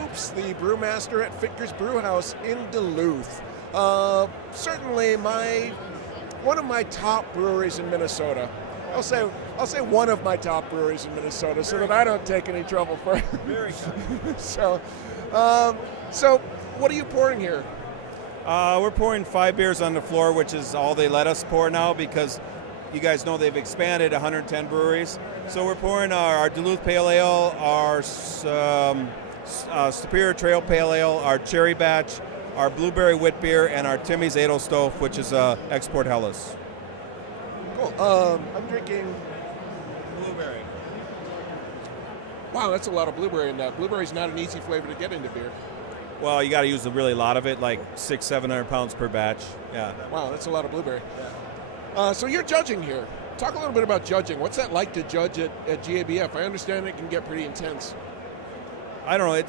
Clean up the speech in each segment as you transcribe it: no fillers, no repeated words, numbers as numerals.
Swoops, the brewmaster at Fitgers Brewhouse in Duluth. Certainly one of my top breweries in Minnesota. I'll say one of my top breweries in Minnesota, so that I don't take any trouble for it. Very kind. So what are you pouring here? We're pouring 5 beers on the floor, which is all they let us pour now because you guys know they've expanded 110 breweries. So we're pouring our Duluth Pale Ale, our Superior Trail Pale Ale, our Cherry Batch, our Blueberry Wit Beer, and our Timmy's Edelstoff, which is Export Helles. Cool. I'm drinking Blueberry. Wow, that's a lot of blueberry in that. Blueberry's not an easy flavor to get into beer. Well, you got to use a really lot of it, like 600-700 pounds per batch. Yeah. Wow, that's a lot of blueberry. Yeah. So you're judging here. Talk a little bit about judging. What's that like to judge at GABF? I understand it can get pretty intense. I don't know.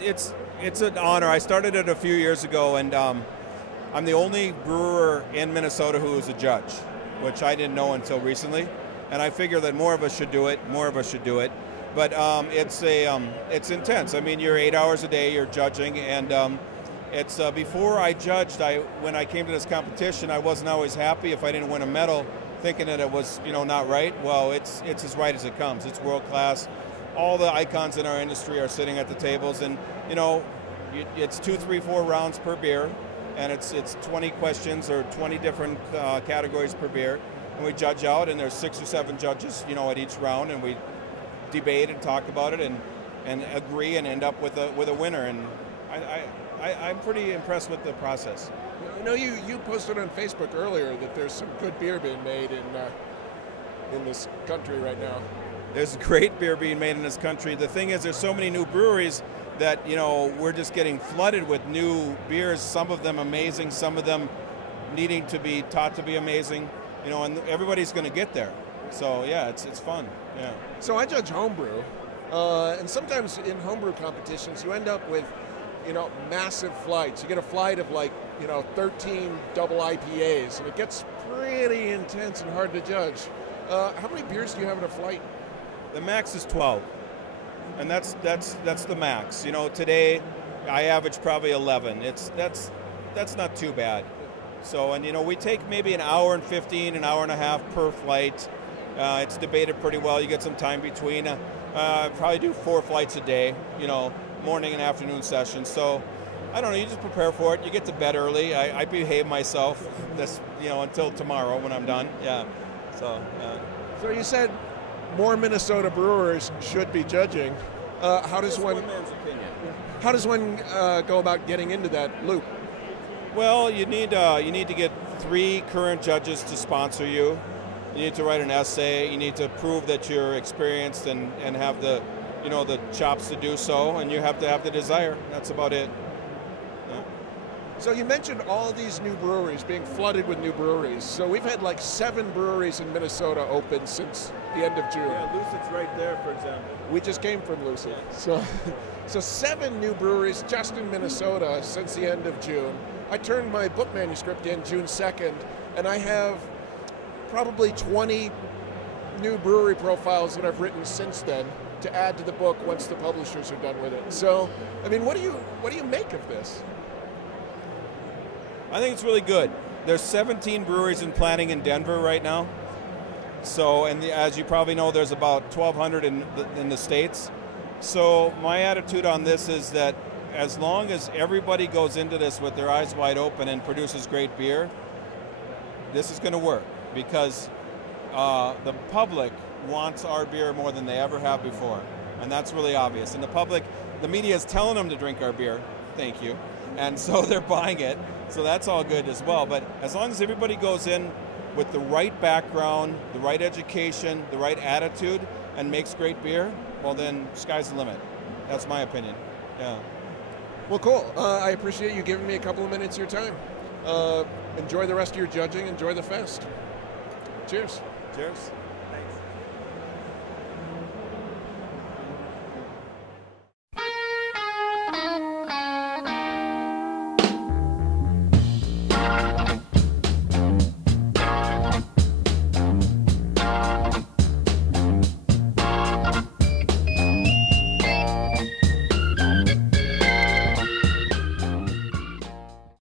It's an honor. I started it a few years ago, and I'm the only brewer in Minnesota who is a judge, which I didn't know until recently. And I figure that more of us should do it. But it's intense. I mean, you're 8 hours a day. You're judging, and it's before I judged. When I came to this competition, I wasn't always happy if I didn't win a medal, thinking that it was not right. Well, it's as right as it comes. It's world class. All the icons in our industry are sitting at the tables, and it's 2, 3, 4 rounds per beer, and it's 20 questions or 20 different categories per beer, and we judge out, and there's 6 or 7 judges, at each round, and we debate and talk about it and agree and end up with a winner. And I'm pretty impressed with the process. I know you posted on Facebook earlier that there's some good beer being made in this country right now. There's great beer being made in this country. The thing is, there's so many new breweries that we're just getting flooded with new beers. Some of them amazing, some of them needing to be taught to be amazing. And everybody's going to get there. So yeah, it's fun. Yeah. So I judge homebrew, and sometimes in homebrew competitions you end up with massive flights. You get a flight of 13 double IPAs, and it gets pretty intense and hard to judge. How many beers do you have in a flight? The max is 12, and that's the max. Today I average probably 11. That's not too bad. So, and we take maybe an hour and 15, an hour and a half per flight. It's debated pretty well. You get some time between. Probably do 4 flights a day. Morning and afternoon sessions. So, I don't know. You just prepare for it. You get to bed early. I behave myself. Until tomorrow when I'm done. Yeah. So. So you said more Minnesota brewers should be judging. How does one go about getting into that loop? Well, you need to get 3 current judges to sponsor you. You need to write an essay. You need to prove that you're experienced and have the the chops to do so, and you have to have the desire. That's about it. Yeah. So you mentioned all these new breweries, being flooded with new breweries. So we've had 7 breweries in Minnesota open since the end of June. Yeah, Lucet's right there, for example. We just came from Lucet. Yeah. So 7 new breweries just in Minnesota since the end of June. I turned my book manuscript in June 2nd, and I have probably 20 new brewery profiles that I've written since then to add to the book once the publishers are done with it. So, I mean, what do you make of this? I think it's really good. There's 17 breweries in planning in Denver right now. So, and as you probably know, there's about 1,200 in the States. So my attitude on this is that as long as everybody goes into this with their eyes wide open and produces great beer, this is going to work, because the public wants our beer more than they ever have before, and that's really obvious. And the media is telling them to drink our beer, thank you, and so they're buying it, so that's all good as well. But as long as everybody goes in with the right background, the right education, the right attitude, and makes great beer, well then, sky's the limit. That's my opinion. Yeah. Well, cool. I appreciate you giving me a couple of minutes of your time. Enjoy the rest of your judging. Enjoy the fest. Cheers. Cheers. Thanks.